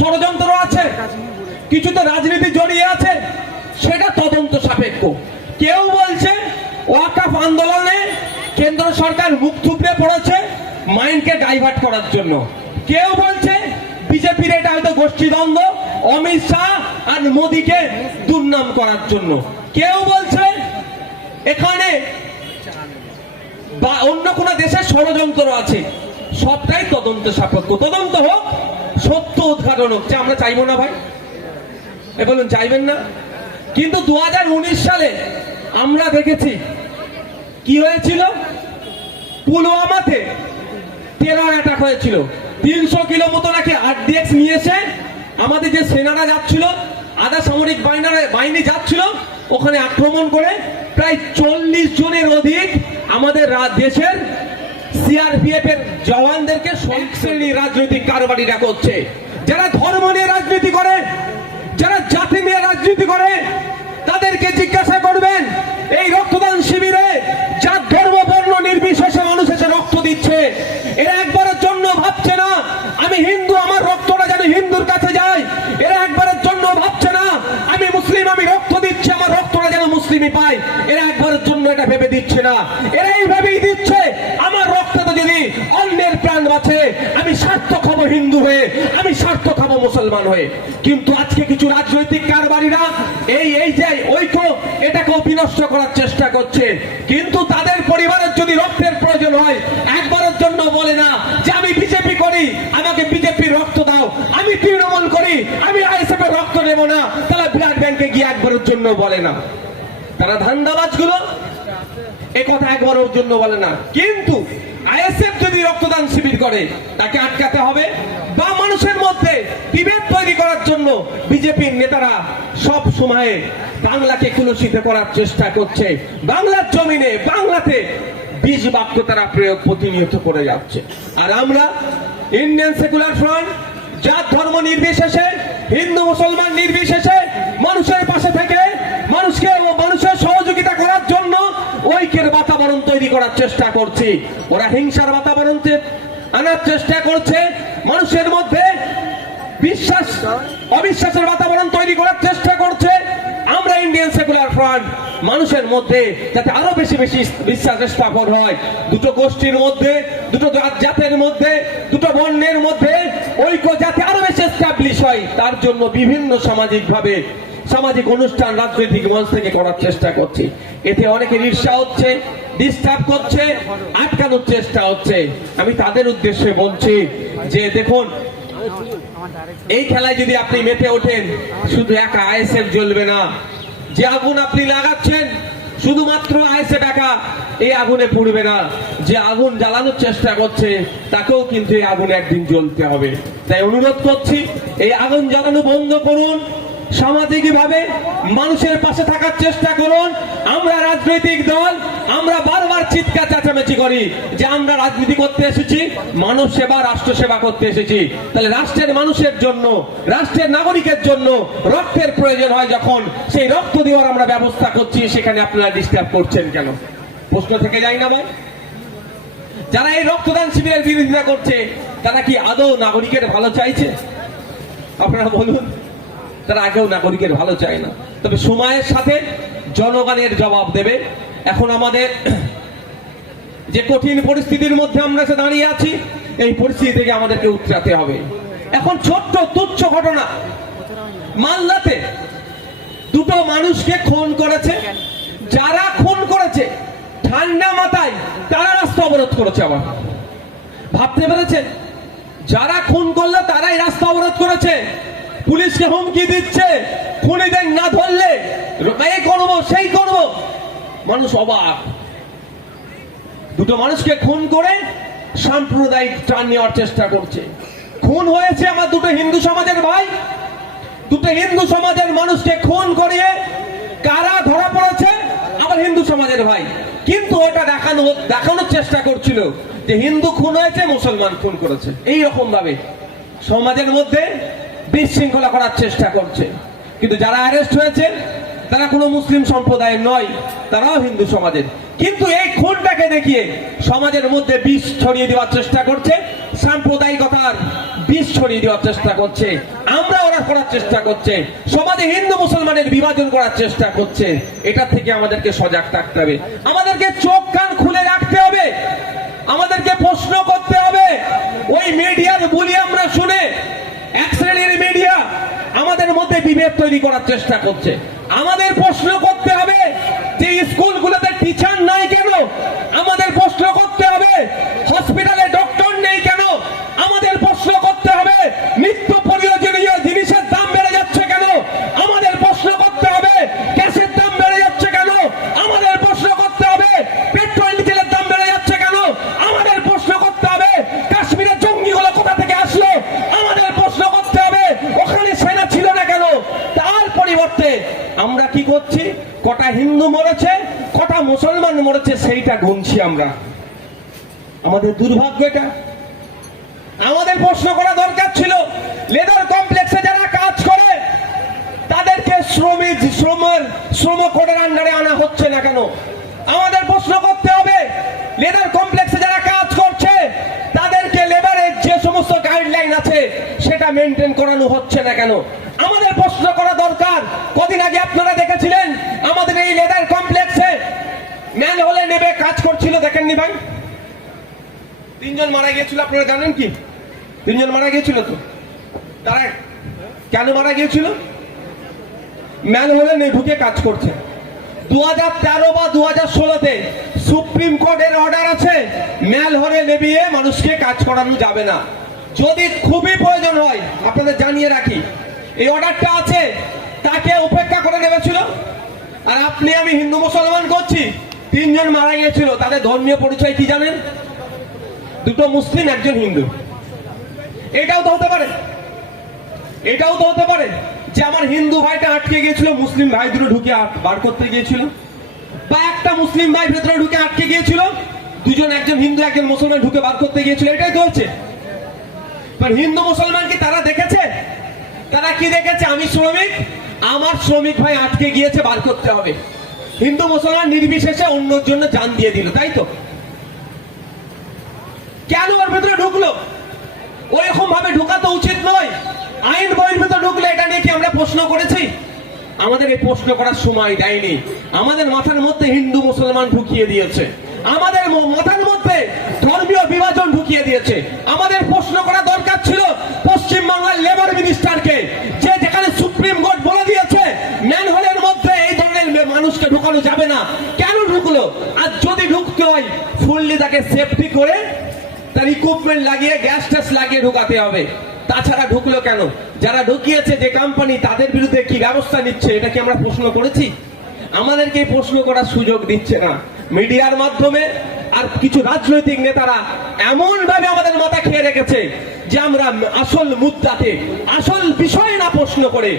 ষড়যন্ত্র আছে, কিছু তো রাজনীতি জড়িয়ে আছে, সেটা তদন্ত সাপেক্ষ। কেউ বলছে ওয়াকফ আন্দোলনে কেন্দ্র সরকার মুখ থুবড়ে পড়েছে মাইন্ডকে ডাইভার্ট করার জন্য, কেউ বলছে বিজেপির এটা হয়তো গোষ্ঠীদ্বন্দ্ব, অমিত শাহ আর মোদীকে দুর্নাম করার জন্য, কেউ বলছে এখানে বা অন্য কোন দেশের ষড়যন্ত্র আছে। সবটাই তদন্ত সাপেক্ষ। তদন্ত হোক, সত্য উদ্ঘাটন হোক, আমরা চাইবো না ভাই? এ বলুন, চাইবেন না? কিন্তু 2019 সালে আমরা দেখেছি কি হয়েছিল। পুলওয়ামাতে টেরর অ্যাটাক হয়েছিল। 300 কিলো মতো নাকি আরডিএক্স নিয়ে এসে আমাদের যে সেনারা যাচ্ছিল, আধা সামরিক বাহিনী যাচ্ছিল, ওখানে আক্রমণ করে প্রায় 40 জনের অধিক আমাদের দেশের সিআরপিএফ এর জওয়ানদেরকে শহীদ শ্রেণীর রাজনৈতিক কারবারিরা করছে। যারা ধর্ম নিয়ে রাজনীতি করে, যারা জাতি নিয়ে রাজনীতি করে, তাদেরকে জিজ্ঞাসা করবেন এই রক্তদান শিবিরে যার ধর্ম বর্ণ নির্বিশেষে মানুষ এসে রক্ত দিচ্ছে, এরা একবারের জন্য ভাবছে না আমি হিন্দু, আমার রক্তটা যেন হিন্দুর কাছে যায়। এরা একবারের জন্য ভাবছে না আমি মুসলিম, আমি রক্ত দিচ্ছি, আমার রক্তটা যেন মুসলিমই পায়। এরা একবারের জন্য এটা ভেবে দিচ্ছে না। এরা এই ভেবেই দিচ্ছে আমার রক্তটা যদি অন্যের প্রাণ বাঁচে, আমি সার্থক হব হিন্দু হয়ে, আমি সার্থক হব মুসলমান হয়ে। কিন্তু আজকে কিছু রাজনৈতিক কারবারিরা এই যে ঐক্য, এটাকেও বিনষ্ট করার চেষ্টা করছে। কিন্তু তাদের পরিবারের যদি রক্তের প্রয়োজন হয়, একবারের জন্য বলে না যে আমি বিজেপি করি, আমাকে বিজেপির রক্ত দাও, আমি তৃণমূল করি, আমি আইএসএফ এর রক্ত নেব না, তারা ব্লাড ব্যাংকে গিয়ে একবারের জন্য বলে না। তারা ধান্দাবাজগুলো এ কথা একবারের জন্য বলে না। কিন্তু আইএসএফ যদি রক্তদান শিবির করে, তাকে আটকাতে হবে। বা মানুষের মধ্যে বিভেদ তৈরি করার জন্য বিজেপির নেতারা সব সময় বাংলাকে কুলুষিত করার চেষ্টা করছে। বাংলার জমিনে, বাংলাতে বীজ বাক্য তারা প্রয়োগ প্রতিনিয়ত করে যাচ্ছে। আর আমরা ইন্ডিয়ান সেকুলার ফ্রন্ট জাত ধর্ম নির্বিশেষে, হিন্দু মুসলমান নির্বিশেষে মানুষের পাশে থেকে মানুষের সহযোগিতা করার জন্য ঐক্যের বাতাবরণ তৈরি করার চেষ্টা করছি। ওরা হিংসার বাতাবরণ আনার চেষ্টা করছে, মানুষের মধ্যে বিশ্বাস অবিশ্বাসের বাতাবরণ তৈরি করার চেষ্টা করছে। আমরা ইন্ডিয়ান সেকুলার ফ্রন্ট মানুষের মধ্যে যাতে আরো বেশি বেশি বিশ্বাস স্থাপন হয়, দুটো গোষ্ঠীর মধ্যে, দুটো জাতের মধ্যে, দুটো বর্ণের মধ্যে ঐক্য যাতে আরো বেশি এস্টাবলিশ হয়, তার জন্য বিভিন্ন সামাজিক অনুষ্ঠান রাজনৈতিক মঞ্চ থেকে করার চেষ্টা করছি। এতে অনেকের ঈর্ষা হচ্ছে, ডিস্টার্ব করছে, আটকানোর চেষ্টা হচ্ছে। আমি তাদের উদ্দেশ্যে বলছি যে দেখুন, এই খেলায় যদি আপনি মেতে ওঠেন, শুধু একা আইএসএফ জ্বলবে না। যে আগুন আপনি লাগাচ্ছেন শুধুমাত্র আইএসএফ একা এই আগুনে পুড়বে না। যে আগুন জ্বালানোর চেষ্টা করছে তাকেও কিন্তু এই আগুনে একদিন জ্বলতে হবে। তাই অনুরোধ করছি, এই আগুন জ্বালানো বন্ধ করুন, সামাজিকভাবে মানুষের পাশে থাকার চেষ্টা করুন। আমরা রাজনৈতিক দল, আমরা বারবার চিৎকার চেঁচামেচি করি যে আমরা রাজনীতি করতে এসেছি, মানব সেবা, রাষ্ট্র সেবা করতে এসেছি। তাহলে রাষ্ট্রের মানুষের জন্য, রাষ্ট্রের নাগরিকের জন্য রক্তের প্রয়োজন হয় যখন, সেই রক্ত দেওয়ার আমরা ব্যবস্থা করছি, সেখানে আপনারা ডিস্টার্ব করছেন কেন? প্রশ্ন থেকে যায় না ভাই? যারা এই রক্তদান শিবিরের বিরোধিতা করছে, তারা কি আদৌ নাগরিকের ভালো চাইছে? আপনারা বলুন। তারা আগেও নাগরিকের ভালো চায় না। তবে সময়ের সাথে জনগণের জবাব দেবে। এখন আমাদের যে কঠিন পরিস্থিতির মধ্যে আমরা দাঁড়িয়ে আছি, এই পরিস্থিতি থেকে আমাদেরকে উতরাতে হবে। এখন ছোট্ট তুচ্ছ ঘটনা, মালদাতে দুটো মানুষকে খুন করেছে। যারা খুন করেছে ঠান্ডা মাথায় তারা রাস্তা অবরোধ করেছে। আবার ভাবতে পেরেছেন? যারা খুন করলো তারাই রাস্তা অবরোধ করেছে, পুলিশকে হুমকি দিচ্ছে, খুনিদের না ধরলে এই করবো সেই করবো। মানুষ অবাক। দুটো মানুষকে খুন করে সাম্প্রদায়িক টান নেওয়ার চেষ্টা করছে। খুন হয়েছে আমার দুটো হিন্দু সমাজের ভাই, দুটো হিন্দু সমাজের মানুষকে খুন করিয়ে কারা ধরা পড়েছে? আবার হিন্দু সমাজের ভাই। কিন্তু ওটা দেখানোর চেষ্টা করছিল যে হিন্দু খুন হয়েছে, মুসলমান খুন করেছে। এই রকম ভাবে সমাজের মধ্যে বিশৃঙ্খলা করার চেষ্টা করছে। কিন্তু যারা অ্যারেস্ট হয়েছে তারা কোনো মুসলিম সম্প্রদায়ের নয়, তারাও হিন্দু সমাজের। কিন্তু এই খুনটাকে দেখিয়ে সমাজের মধ্যে বিষ ছড়িয়ে দেওয়ার চেষ্টা করছে, সাম্প্রদায়িকতার বিষ ছড়িয়ে দেওয়ার চেষ্টা করছে। করার চেষ্টা করছে, সমাজে হিন্দু মুসলমানের বিভাজন করার চেষ্টা করছে। এটা থেকে আমাদেরকে সজাগ থাকতে হবে, আমাদেরকে চোখ কান খুলে রাখতে হবে, আমাদেরকে প্রশ্ন করতে হবে। ওই মিডিয়ার বুলি আমরা শুনে এক শ্রেণীর মিডিয়া আমাদের মধ্যে বিভেদ তৈরি করার চেষ্টা করছে। আমাদের প্রশ্ন করতে হবে যে স্কুলগুলোতে টিচার নাই কেন, আমাদের প্রশ্ন করতে হবে হসপিটালে ডক্টর নেই কেন, আমাদের প্রশ্ন করতে হবে নিত্য প্রয়োজনীয় জিনিসের দাম বেড়ে যাচ্ছে কেন, আমাদের প্রশ্ন করতে হবে গ্যাসের দাম বেড়ে যাচ্ছে কেন, আমাদের প্রশ্ন করতে হবে পেট্রোল ডিজেলের দাম বেড়ে যাচ্ছে কেন, আমাদের প্রশ্ন করতে হবে কাশ্মীরের জঙ্গিগুলো কোথা থেকে আসলো, আমাদের প্রশ্ন করতে হবে ওখানে সেনা ছিল না কেন। তার পরিবর্তে আমরা কি করছি, কটা হিন্দু মরেছে কটা মুসলমান মরেছে সেইটা গুনছি আমরা। আমাদের দুর্ভাগ্য এটা। আমাদের প্রশ্ন করা দরকার ছিল লেদার কমপ্লেক্সে যারা কাজ করে তাদেরকে শ্রম কোডের আন্ডারে আনা হচ্ছে না কেন। আমাদের প্রশ্ন করতে হবে লেদার কমপ্লেক্সে যারা কাজ করছে তাদেরকে লেবারের যে সমস্ত গাইডলাইন আছে সেটা মেনটেন করানো হচ্ছে না কেন। আমাদের প্রশ্ন করা দরকার, কদিন আগে আপনারা দেখেছিলেন আমাদের এই লেদার কমপ্লেক্সে ম্যান হলে নেবে কাজ করছিল, দেখেননি ভাই? 3 জন মারা গিয়েছিল, আপনারা জানেন কি? 3 জন মারা গিয়েছিল। তো তারা কেন মারা গিয়েছিল? ম্যান হলে ঢুকে কাজ করছে। 2013 বা 2016-তে সুপ্রিম কোর্টের অর্ডার আছে ম্যাল হলে নেবিয়ে মানুষকে কাজ করানো যাবে না, যদি খুবই প্রয়োজন হয়। আপনাদের জানিয়ে রাখি এই অর্ডারটা আছে, তাকে উপেক্ষা করে নেমেছিল। আর আপনি আমি হিন্দু মুসলমান করছি, 3 জন মারা গিয়েছিল, তাদের ধর্মীয় পরিচয় কি জানেন? 2টো মুসলিম 1 জন হিন্দু। এটাও তো হতে পারে, এটাও তো হতে পারে যে আমার হিন্দু ভাইটা আটকে গিয়েছিল, মুসলিম ভাই দুটো ঢুকে বার করতে গিয়েছিল, বা একটা মুসলিম ভাই ভেতরে ঢুকে আটকে গিয়েছিল, 2 জন, 1 জন হিন্দু 1 জন মুসলমান ঢুকে বার করতে গিয়েছিল। এটাই তো হচ্ছে। হিন্দু মুসলমান কি তারা দেখেছে? তারা কি দেখেছে? আমি শ্রমিক, আমার শ্রমিক ভাই আটকে গিয়েছে, বার করতে হবে। হিন্দু মুসলমান নির্বিশেষে অন্যর জন্য জান দিয়ে দিল, তাই তো? কেন ওর ভেতরে ঢুকলো? ওইরকম ভাবে ঢোকা তো উচিত নয়। আইন বইয়ের ভেতরে ঢুকলো, এটা নিয়ে কি আমরা প্রশ্ন করেছি? আমাদের এই প্রশ্ন করার সময় দেয়নি। আমাদের মাথার মধ্যে হিন্দু মুসলমান ঢুকিয়ে দিয়েছে, আমাদের মাথার মধ্যে ধর্মীয় বিভাজন ঢুকিয়ে দিয়েছে। আমাদের প্রশ্ন করা দরকার ছিল পশ্চিমবাংলার লেবার মিনিস্টারকে, যে যেখানে সুপ্রিম কোর্ট বলে দিয়েছে ম্যানহোলের মধ্যে এই ধরনের মানুষকে ঢুকানো যাবে না, কেন ঢুকলো? আর যদি ঢুকতে হয় ফুললি তাকে সেফটি করে তার ইকুইপমেন্ট লাগিয়ে গ্যাস ট্যাস লাগিয়ে ঢুকাতে হবে। তাছাড়া ঢুকলো কেন? যারা ঢুকিয়েছে যে কোম্পানি, তাদের বিরুদ্ধে কি ব্যবস্থা নিচ্ছে, এটা কি আমরা প্রশ্ন করেছি? আমাদেরকে প্রশ্ন করার সুযোগ দিচ্ছে না মিডিয়ার মাধ্যমে। আর কিছু রাজনৈতিক নেতারা এমন ভাবে আমাদের মাথা খেয়ে রেখেছে যে আমরা আসল মুদ্দাতে, আসল বিষয় না প্রশ্ন করে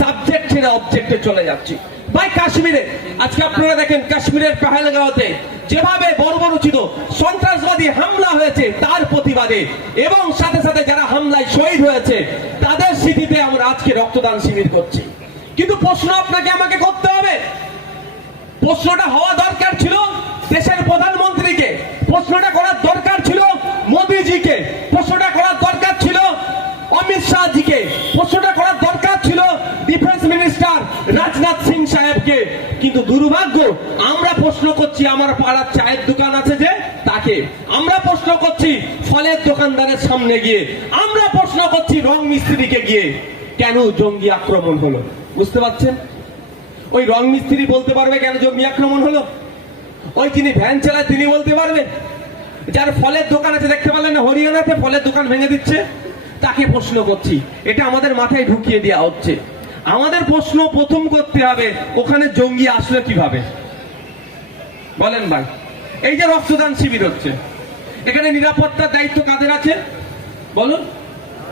সাবজেক্ট ছেড়ে অবজেক্টে চলে যাচ্ছি। ভাই কাশ্মীরে আজকে আপনারা দেখেন, কাশ্মীরের পেহেলগাঁওতে যেভাবে বর্বরোচিত সন্ত্রাসবাদী হামলা হয়েছে তার প্রতিবাদে, এবং সাথে সাথে যারা হামলায় শহীদ হয়েছে তাদের স্মৃতিতে আমরা আজকে রক্তদান শিবির করছি। কিন্তু প্রশ্ন আপনাকে আমাকে করতে হবে, প্রশ্নটা হওয়া দরকার ছিল দেশের প্রধানমন্ত্রীকে, প্রশ্নটা করার দরকার ছিল মোদীজিকে, প্রশ্নটা করার দরকার ছিল অমিত শাহজিকে, প্রশ্নটা করার দরকার ছিল ডিফেন্স মিনিস্টার রাজনাথ সিং সাহেবকে। কিন্তু দুর্ভাগ্য, আমরা প্রশ্ন করছি আমার পাড়ার চায়ের দোকান আছে যে তাকে, আমরা প্রশ্ন করছি ফলের দোকানদারের সামনে গিয়ে, আমরা প্রশ্ন করছি রং মিস্ত্রিকে গিয়ে। কেন জঙ্গি আক্রমণ হলো? বুঝতে পারছেন? ওই রং মিস্ত্রি বলতে পারবে কেন জঙ্গি আক্রমণ হলো? ওই যিনি ভ্যান চালায় তিনি বলতে পারবে? যার ফলের দোকান আছে, দেখতে পেলেন না হরিয়ানাতে ফলের দোকান ভেঙে দিচ্ছে, তাকে প্রশ্ন করছি। এটা আমাদের মাথায় ঢুকিয়ে দেওয়া হচ্ছে। আমাদের প্রশ্ন প্রথম করতে হবে ওখানে জঙ্গি আসলে কিভাবে, বলেন ভাই? এই যে রক্তদান শিবির হচ্ছে, এখানে নিরাপত্তার দায়িত্ব কাদের আছে বলুন?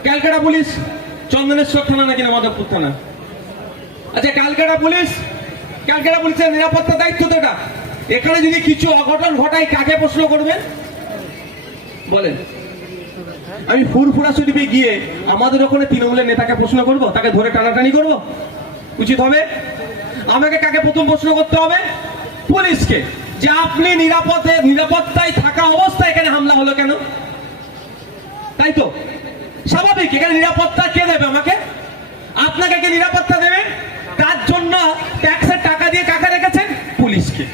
ক্যালকাটা পুলিশ, চন্দনেশ্বর থানা নাকি মাধবপুর থানা? আচ্ছা, ক্যালকাটা পুলিশের নিরাপত্তার দায়িত্ব তো এটা। এখানে যদি কিছু অঘটন ঘটায় কাকে প্রশ্ন করবেন বলেন? আমি ফুরফুরা শরীফে গিয়ে আমাদের ওখানে তৃণমূলের নেতাকে প্রশ্ন করব, তাকে ধরে টানাটানি করব? উচিত হবে? আমাকে কাকে প্রথম প্রশ্ন করতে হবে? পুলিশকে, যে আপনি নিরাপত্তায় থাকা অবস্থায় এখানে হামলা হলো কেন? তাই তো স্বাভাবিক, এখানে নিরাপত্তা কে দেবে আমাকে? নিরাপত্তা দেবেন, তার জন্য ট্যাক্সের টাকা দিয়ে কাকে রেখেছেন? পুলিশকে।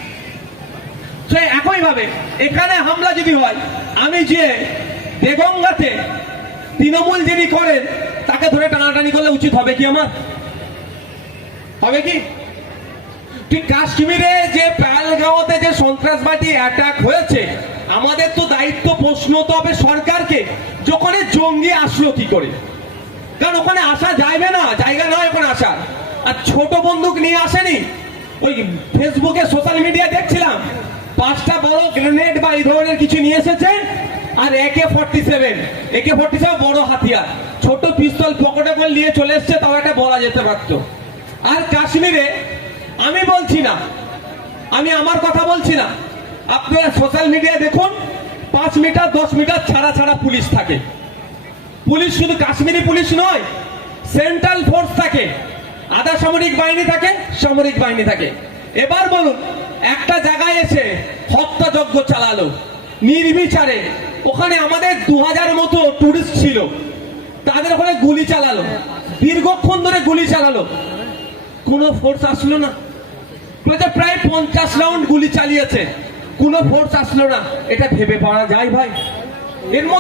তো একইভাবে এখানে হামলা যদি হয়, আমি যে দেগঙ্গাতে তৃণমূল যিনি করেন তাকে ধরে টানাটানি করলে উচিত হবে কি আমার? হবে কি? ঠিক কাশ্মীরে যে পেহেলগাঁওতে যে সন্ত্রাসবাদী অ্যাটাক হয়েছে, আমাদের তো দায়িত্ব, প্রশ্ন তো হবে সরকারকে, যখন জঙ্গি আসলো কি করে? কারণ ওখানে আসা যাবে না, জায়গা নয় ওখানে আসার। আর ছোট বন্দুক নিয়ে আসেনি। ওই ফেসবুকে সোশ্যাল মিডিয়া দেখছিলাম 5টা বড় গ্রেনেড বা এই ধরনের কিছু নিয়ে এসেছে, আর AK-47 বড় হাতিয়ার, ছোট পিস্তল পকেটে করে নিয়ে চলে এসছে, তাও একটা বলা যেতে পারতো। আর কাশ্মীরে আমি বলছি না, আমি আমার কথা বলছি না, আপনারা সোশ্যাল মিডিয়া দেখুন, 5 মিটার 10 মিটার ছাড়া ছাড়া পুলিশ থাকে। পুলিশ শুধু কাশ্মীরি পুলিশ নয়, সেন্ট্রাল ফোর্স থাকে, আধা সামরিক বাহিনী থাকে, সামরিক বাহিনী থাকে। এবার বলুন, একটা জায়গায় এসে হত্যাযজ্ঞ চালালো নির্বিচারে, ওখানে আমাদের 2000 মতো টুরিস্ট ছিল, তাদের ওখানে গুলি চালালো, দীর্ঘক্ষণ ধরে গুলি চালালো, কোনো ফোর্স আসলো না। প্রায় 50 রাউন্ড গুলি চালিয়েছে, কোনো ফোর্স আসলো না। এটা ভেবে পাওয়া যায় ভাই? এর মধ্যে